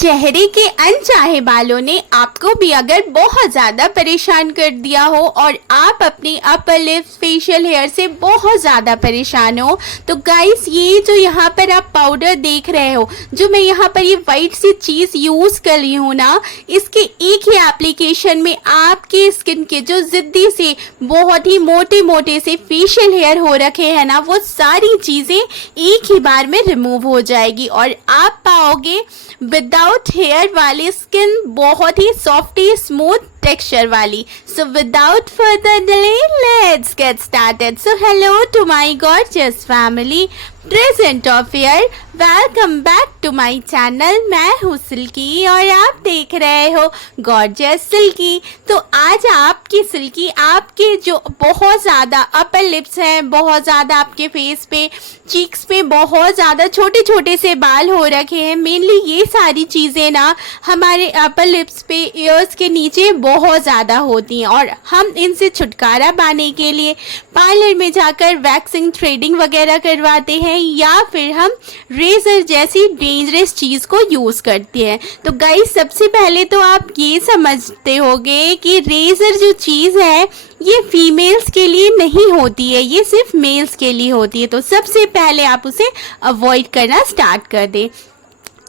चेहरे के अनचाहे बालों ने आपको भी अगर बहुत ज़्यादा परेशान कर दिया हो और आप अपनी अपर लिप्स फेशियल हेयर से बहुत ज़्यादा परेशान हो, तो गाइस ये जो यहाँ पर आप पाउडर देख रहे हो, जो मैं यहाँ पर ये वाइट सी चीज़ यूज़ कर रही हूँ ना, इसके एक ही एप्लीकेशन में आपके स्किन के जो ज़िद्दी से बहुत ही मोटे मोटे से फेशियल हेयर हो रखे हैं ना, वो सारी चीज़ें एक ही बार में रिमूव हो जाएगी और आप पाओगे विदाउट हेयर वाली स्किन बहुत ही सॉफ्टी स्मूथ टेक्सचर वाली। So without further delay let's get started. So hello to my gorgeous family present of year, welcome back to my channel. मैं हूँ सिल्की और आप देख रहे हो गॉर्जियस सिल्की। तो आज आपकी सिल्की आपके जो बहुत ज़्यादा अपर लिप्स हैं, बहुत ज़्यादा आपके फेस पे चीक्स पे बहुत ज़्यादा छोटे छोटे से बाल हो रखे हैं, मेनली ये सारी चीज़ें ना हमारे अपर लिप्स पे ईयर्स के नीचे बहुत ज़्यादा होती हैं और हम इनसे छुटकारा पाने के लिए पार्लर में जाकर वैक्सिंग थ्रेडिंग वगैरह करवाते हैं या फिर हम रेजर जैसी डेंजरस चीज़ को यूज़ करते हैं। तो गाइस सबसे पहले तो आप ये समझते होंगे कि रेजर जो चीज़ है ये फीमेल्स के लिए नहीं होती है, ये सिर्फ मेल्स के लिए होती है। तो सबसे पहले आप उसे अवॉइड करना स्टार्ट कर दें।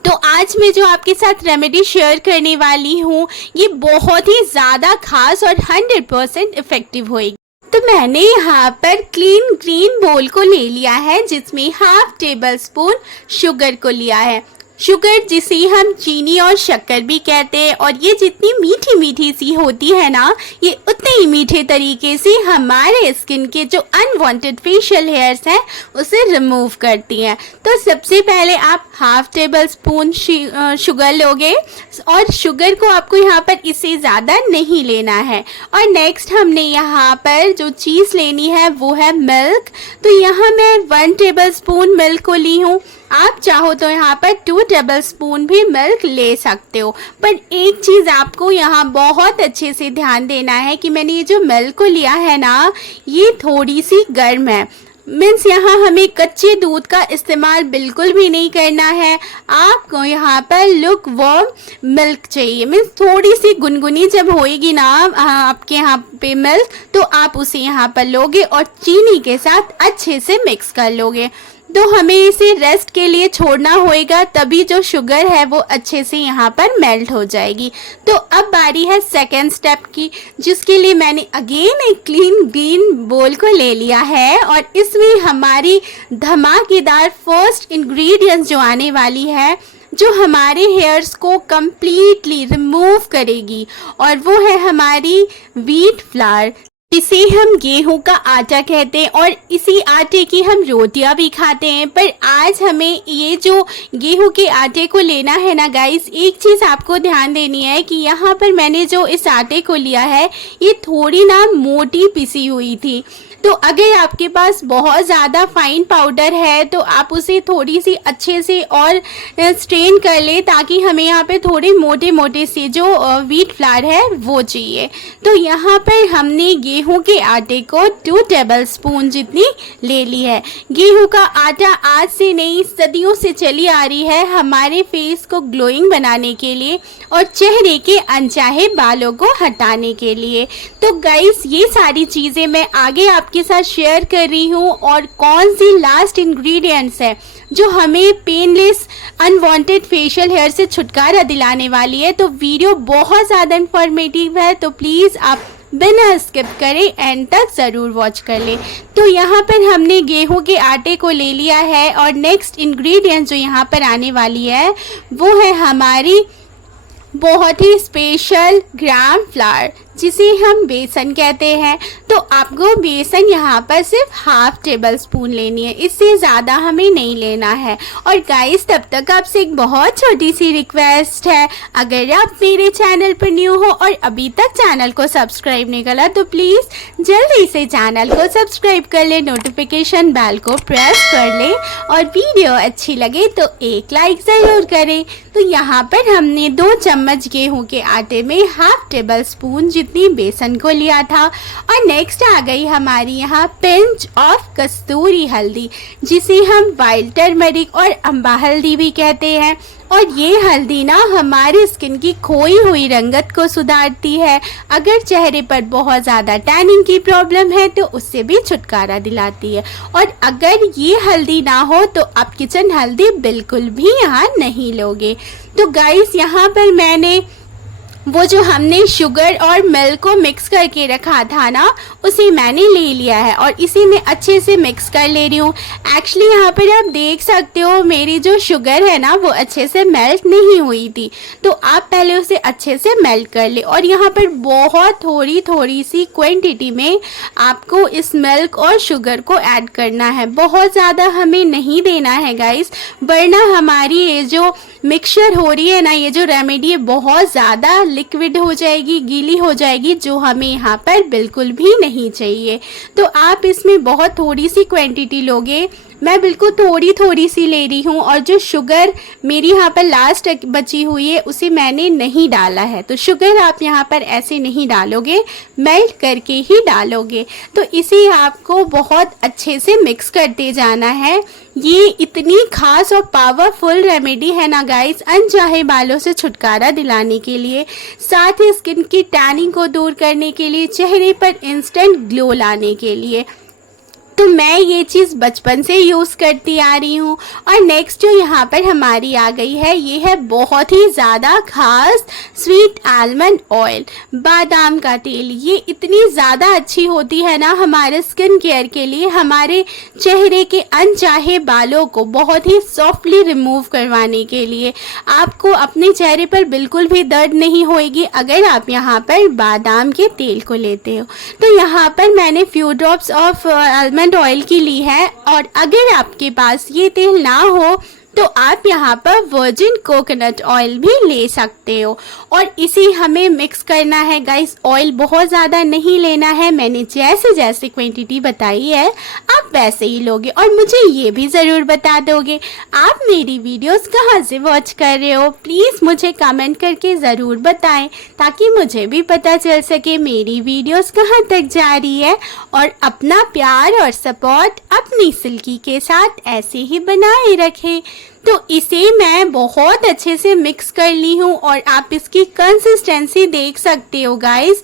तो आज मैं जो आपके साथ रेमेडी शेयर करने वाली हूँ ये बहुत ही ज़्यादा खास और 100% इफ़ेक्टिव होएगी। तो मैंने यहाँ पर क्लीन ग्रीन बोल को ले लिया है जिसमें हाफ टेबल स्पून शुगर को लिया है। शुगर जिसे हम चीनी और शक्कर भी कहते हैं और ये जितनी मीठी मीठी सी होती है ना, ये उतने ही मीठे तरीके से हमारे स्किन के जो अनवांटेड फेशियल हेयर्स हैं उसे रिमूव करती हैं। तो सबसे पहले आप हाफ टेबल स्पून शुगर लोगे और शुगर को आपको यहाँ पर इससे ज़्यादा नहीं लेना है। और नेक्स्ट हमने यहाँ पर जो चीज़ लेनी है वो है मिल्क। तो यहाँ मैं 1 टेबल स्पून मिल्क को ली हूँ। आप चाहो तो यहाँ पर 2 टेबल स्पून भी मिल्क ले सकते हो, पर एक चीज़ आपको यहाँ बहुत अच्छे से ध्यान देना है कि मैंने ये जो मिल्क को लिया है ना, ये थोड़ी सी गर्म है। मीन्स यहाँ हमें कच्चे दूध का इस्तेमाल बिल्कुल भी नहीं करना है। आपको यहाँ पर लुक वार्म मिल्क चाहिए, मीन्स थोड़ी सी गुनगुनी जब होएगी ना आपके यहाँ पे मिल्क, तो आप उसे यहाँ पर लोगे और चीनी के साथ अच्छे से मिक्स कर लोगे। तो हमें इसे रेस्ट के लिए छोड़ना होएगा, तभी जो शुगर है वो अच्छे से यहाँ पर मेल्ट हो जाएगी। तो अब बारी है सेकेंड स्टेप की, जिसके लिए मैंने अगेन एक क्लीन ग्रीन बोल को ले लिया है और इसमें हमारी धमाकेदार फर्स्ट इंग्रेडिएंट्स जो आने वाली है, जो हमारे हेयर्स को कम्प्लीटली रिमूव करेगी, और वो है हमारी व्हीट फ्लावर, इसे हम गेहूं का आटा कहते हैं और इसी आटे की हम रोटियां भी खाते हैं। पर आज हमें ये जो गेहूं के आटे को लेना है ना गाइस, एक चीज़ आपको ध्यान देनी है कि यहाँ पर मैंने जो इस आटे को लिया है ये थोड़ी ना मोटी पिसी हुई थी। तो अगर आपके पास बहुत ज़्यादा फाइन पाउडर है तो आप उसे थोड़ी सी अच्छे से और स्ट्रेन कर ले, ताकि हमें यहाँ पे थोड़े मोटे मोटे से जो व्हीट फ्लावर है वो चाहिए। तो यहाँ पर हमने गेहूं के आटे को 2 टेबल स्पून जितनी ले ली है। गेहूं का आटा आज से नहीं सदियों से चली आ रही है हमारे फेस को ग्लोइंग बनाने के लिए और चेहरे के अनचाहे बालों को हटाने के लिए। तो गाइस ये सारी चीज़ें मैं आगे आपके साथ शेयर कर रही हूँ और कौन सी लास्ट इंग्रेडिएंट्स है जो हमें पेनलेस अनवांटेड फेशियल हेयर से छुटकारा दिलाने वाली है। तो वीडियो बहुत ज़्यादा इंफॉर्मेटिव है, तो प्लीज़ आप बिना स्किप करे एंड तक ज़रूर वॉच कर लें। तो यहाँ पर हमने गेहूं के आटे को ले लिया है और नेक्स्ट इंग्रेडिएंट जो यहाँ पर आने वाली है वो है हमारी बहुत ही स्पेशल ग्राम फ्लावर, जिसे हम बेसन कहते हैं। तो आपको बेसन यहाँ पर सिर्फ हाफ टेबल स्पून लेनी है, इससे ज़्यादा हमें नहीं लेना है। और गाइस तब तक आपसे एक बहुत छोटी सी रिक्वेस्ट है, अगर आप मेरे चैनल पर न्यू हो और अभी तक चैनल को सब्सक्राइब नहीं करा तो प्लीज़ जल्दी से चैनल को सब्सक्राइब कर ले, नोटिफिकेशन बेल को प्रेस कर ले और वीडियो अच्छी लगे तो एक लाइक ज़रूर करें। तो यहाँ पर हमने 2 चम्मच गेहूँ के आटे में हाफ टेबल स्पून जितनी बेसन को लिया था। और नेक्स्ट आ गई हमारी यहाँ पिंच ऑफ कस्तूरी हल्दी, जिसे हम वाइल्ड टर्मरिक और अम्बा हल्दी भी कहते हैं। और ये हल्दी ना हमारी स्किन की खोई हुई रंगत को सुधारती है। अगर चेहरे पर बहुत ज़्यादा टैनिंग की प्रॉब्लम है तो उससे भी छुटकारा दिलाती है। और अगर ये हल्दी ना हो तो आप किचन हल्दी बिल्कुल भी यहाँ नहीं लोगे। तो गाइस यहाँ पर मैंने वो जो हमने शुगर और मिल्क को मिक्स करके रखा था ना, उसे मैंने ले लिया है और इसी में अच्छे से मिक्स कर ले रही हूँ। एक्चुअली यहाँ पर आप देख सकते हो मेरी जो शुगर है ना वो अच्छे से मेल्ट नहीं हुई थी, तो आप पहले उसे अच्छे से मेल्ट कर ले। और यहाँ पर बहुत थोड़ी सी क्वांटिटी में आपको इस मिल्क और शुगर को ऐड करना है, बहुत ज़्यादा हमें नहीं देना है गाइस, वरना हमारी ये जो मिक्सचर हो रही है ना, ये जो रेमेडी है बहुत ज़्यादा लिक्विड हो जाएगी, गीली हो जाएगी, जो हमें यहाँ पर बिल्कुल भी नहीं चाहिए। तो आप इसमें बहुत थोड़ी सी क्वांटिटी लोगे, मैं बिल्कुल थोड़ी सी ले रही हूँ। और जो शुगर मेरी यहाँ पर लास्ट बची हुई है उसे मैंने नहीं डाला है, तो शुगर आप यहाँ पर ऐसे नहीं डालोगे, मेल्ट करके ही डालोगे। तो इसे आपको बहुत अच्छे से मिक्स करते जाना है। ये इतनी खास और पावरफुल रेमेडी है ना गाइस, अनचाहे बालों से छुटकारा दिलाने के लिए, साथ ही स्किन की टैनिंग को दूर करने के लिए, चेहरे पर इंस्टेंट ग्लो लाने के लिए। तो मैं ये चीज़ बचपन से यूज़ करती आ रही हूँ। और नेक्स्ट जो यहाँ पर हमारी आ गई है, ये है बहुत ही ज़्यादा खास स्वीट आलमंड ऑयल, बादाम का तेल। ये इतनी ज़्यादा अच्छी होती है ना हमारे स्किन केयर के लिए, हमारे चेहरे के अनचाहे बालों को बहुत ही सॉफ्टली रिमूव करवाने के लिए। आपको अपने चेहरे पर बिल्कुल भी दर्द नहीं होएगी अगर आप यहाँ पर बादाम के तेल को लेते हो। तो यहाँ पर मैंने few drops of almond oil की ली है। और अगर आपके पास ये तेल ना हो तो आप यहाँ पर वर्जिन कोकोनट ऑयल भी ले सकते हो। और इसे हमें मिक्स करना है गाइस, ऑयल बहुत ज़्यादा नहीं लेना है, मैंने जैसे जैसे क्वांटिटी बताई है आप वैसे ही लोगे। और मुझे ये भी ज़रूर बता दोगे आप मेरी वीडियोस कहाँ से वॉच कर रहे हो, प्लीज़ मुझे कमेंट करके ज़रूर बताएं, ताकि मुझे भी पता चल सके मेरी वीडियोस कहाँ तक जा रही है। और अपना प्यार और सपोर्ट अपनी सिल्की के साथ ऐसे ही बनाए रखें। तो इसे मैं बहुत अच्छे से मिक्स कर ली हूँ और आप इसकी कंसिस्टेंसी देख सकते हो गाइस।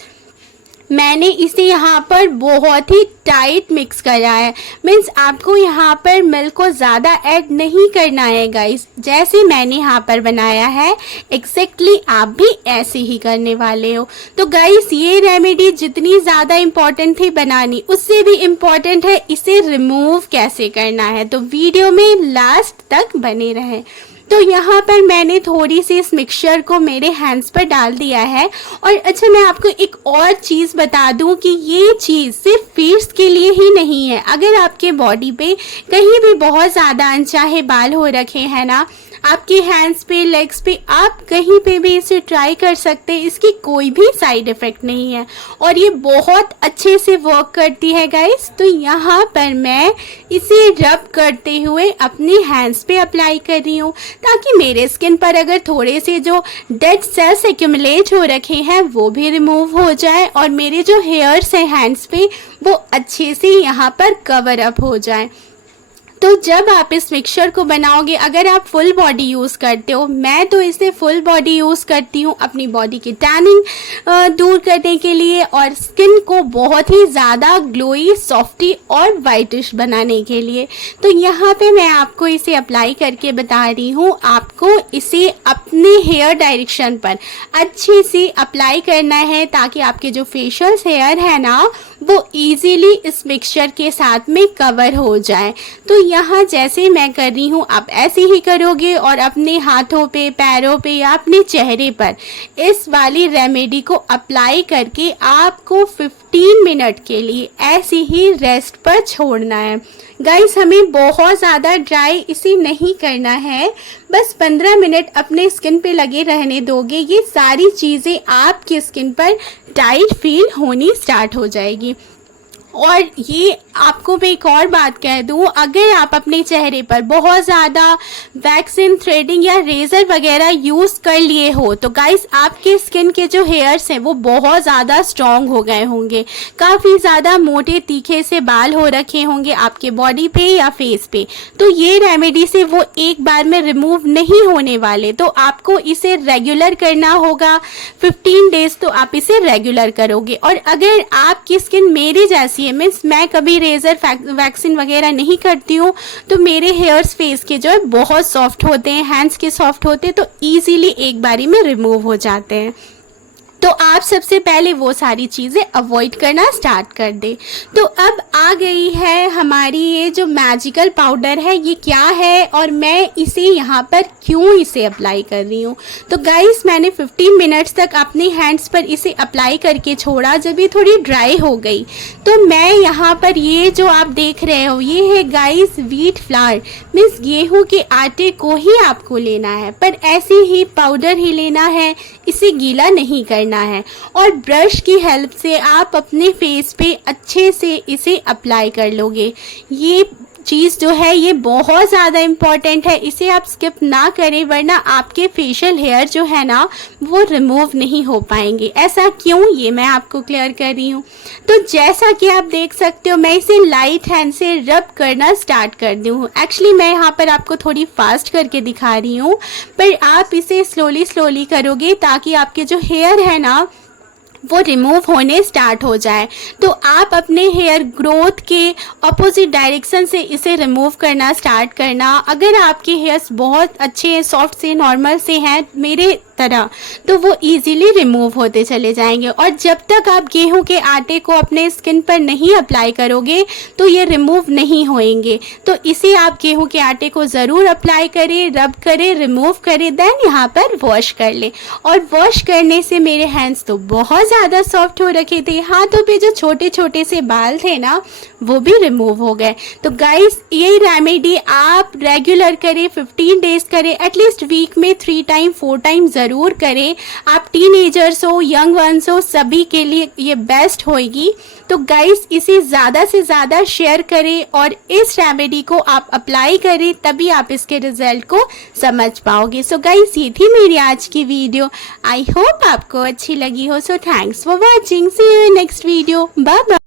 मैंने इसे यहाँ पर बहुत ही टाइट मिक्स करा है, मीन्स आपको यहाँ पर मिल्क को ज़्यादा ऐड नहीं करना है गाइस। जैसे मैंने यहाँ पर बनाया है एग्जैक्टली आप भी ऐसे ही करने वाले हो। तो गाइस ये रेमेडी जितनी ज़्यादा इम्पॉर्टेंट थी बनानी, उससे भी इम्पॉर्टेंट है इसे रिमूव कैसे करना है। तो वीडियो में लास्ट तक बने रहें। तो यहाँ पर मैंने थोड़ी सी इस मिक्सचर को मेरे हैंड्स पर डाल दिया है। और अच्छा मैं आपको एक और चीज़ बता दूँ कि ये चीज़ सिर्फ फेस के लिए ही नहीं है। अगर आपके बॉडी पे कहीं भी बहुत ज़्यादा अनचाहे बाल हो रखे हैं ना, आपके हैंड्स पे, लेग्स पे, आप कहीं पे भी इसे ट्राई कर सकते हैं। इसकी कोई भी साइड इफ़ेक्ट नहीं है और ये बहुत अच्छे से वर्क करती है गाइस। तो यहाँ पर मैं इसे रब करते हुए अपने हैंड्स पे अप्लाई कर रही हूँ, ताकि मेरे स्किन पर अगर थोड़े से जो डेड सेल्स एक्यूमुलेट हो रखे हैं वो भी रिमूव हो जाए और मेरे जो हेयर्स हैं हैंड्स पे वो अच्छे से यहाँ पर कवर अप हो जाए। तो जब आप इस मिक्सचर को बनाओगे, अगर आप फुल बॉडी यूज़ करते हो, मैं तो इसे फुल बॉडी यूज़ करती हूँ अपनी बॉडी की टैनिंग दूर करने के लिए और स्किन को बहुत ही ज़्यादा ग्लोई, सॉफ्टी और वाइटिश बनाने के लिए। तो यहाँ पे मैं आपको इसे अप्लाई करके बता रही हूँ। आपको इसे अपने हेयर डायरेक्शन पर अच्छे से अप्लाई करना है, ताकि आपके जो फेशियल हेयर है ना वो इजीली इस मिक्सचर के साथ में कवर हो जाए। तो यहाँ जैसे मैं कर रही हूँ आप ऐसे ही करोगे और अपने हाथों पे, पैरों पे या अपने चेहरे पर इस वाली रेमेडी को अप्लाई करके आपको 15 मिनट के लिए ऐसे ही रेस्ट पर छोड़ना है। गाइस हमें बहुत ज़्यादा ड्राई इसे नहीं करना है, बस 15 मिनट अपने स्किन पे लगे रहने दोगे। ये सारी चीज़ें आपकी स्किन पर टाइट फील होनी स्टार्ट हो जाएगी और ये आपको मैं एक और बात कह दूं, अगर आप अपने चेहरे पर बहुत ज़्यादा वैक्सिन, थ्रेडिंग या रेज़र वगैरह यूज़ कर लिए हो तो गाइस आपके स्किन के जो हेयर्स हैं वो बहुत ज़्यादा स्ट्रॉन्ग हो गए होंगे, काफ़ी ज़्यादा मोटे तीखे से बाल हो रखे होंगे आपके बॉडी पे या फेस पे। तो ये रेमेडी से वो एक बार में रिमूव नहीं होने वाले, तो आपको इसे रेगुलर करना होगा। 15 डेज तो आप इसे रेगुलर करोगे। और अगर आपकी स्किन मेरी जैसी है, मीन्स मैं कभी रेज़र वैक्सिन वगैरह नहीं करती हूँ, तो मेरे हेयर्स फेस के जो है बहुत सॉफ्ट होते हैं, हैंड्स के सॉफ्ट होते हैं, तो ईजीली एक बारी में रिमूव हो जाते हैं। तो आप सबसे पहले वो सारी चीज़ें अवॉइड करना स्टार्ट कर दें। तो अब आ गई है हमारी ये जो मैजिकल पाउडर है, ये क्या है और मैं इसे यहाँ पर क्यों इसे अप्लाई कर रही हूँ। तो गाइस मैंने 15 मिनट्स तक अपने हैंड्स पर इसे अप्लाई करके छोड़ा। जब ये थोड़ी ड्राई हो गई तो मैं यहाँ पर ये जो आप देख रहे हो ये है गाइस व्हीट फ्लावर, मीन्स गेहूँ के आटे को ही आपको लेना है, पर ऐसे ही पाउडर ही लेना है, इसे गीला नहीं करना है। और ब्रश की हेल्प से आप अपने फेस पे अच्छे से इसे अप्लाई कर लोगे। ये चीज़ जो है ये बहुत ज़्यादा इम्पॉर्टेंट है, इसे आप स्किप ना करें वरना आपके फेशियल हेयर जो है ना वो रिमूव नहीं हो पाएंगे। ऐसा क्यों, ये मैं आपको क्लियर कर रही हूँ। तो जैसा कि आप देख सकते हो मैं इसे लाइट हैंड से रब करना स्टार्ट कर दी हूँ। एक्चुअली मैं यहाँ पर आपको थोड़ी फास्ट करके दिखा रही हूँ, पर आप इसे स्लोली करोगे ताकि आपके जो हेयर है ना वो रिमूव होने स्टार्ट हो जाए। तो आप अपने हेयर ग्रोथ के अपोजिट डायरेक्शन से इसे रिमूव करना स्टार्ट करना। अगर आपके हेयर्स बहुत अच्छे हैं, सॉफ्ट से, नॉर्मल से हैं मेरे तरह, तो वो इजीली रिमूव होते चले जाएंगे। और जब तक आप गेहूं के आटे को अपने स्किन पर नहीं अप्लाई करोगे तो ये रिमूव नहीं होएंगे। तो इसे आप गेहूं के आटे को ज़रूर अप्लाई करें, रब करें, रिमूव करें, देन यहाँ पर वॉश कर ले। और वॉश करने से मेरे हैंड्स तो बहुत ज़्यादा सॉफ्ट हो रखे थे, हाथों पे जो छोटे छोटे से बाल थे ना वो भी रिमूव हो गए। तो गाइस ये रेमेडी आप रेगुलर करें, 15 डेज करें, एटलीस्ट वीक में 3 टाइम 4 टाइम ज़रूर करें। आप टीनेजर्स हो, यंग वंस हो, सभी के लिए ये बेस्ट होएगी। तो गाइस इसे ज़्यादा से ज़्यादा शेयर करें और इस रेमेडी को आप अप्लाई करें, तभी आप इसके रिजल्ट को समझ पाओगे। सो गाइस ये थी मेरी आज की वीडियो, आई होप आपको अच्छी लगी हो। So thanks for watching, see you in next video, bye bye.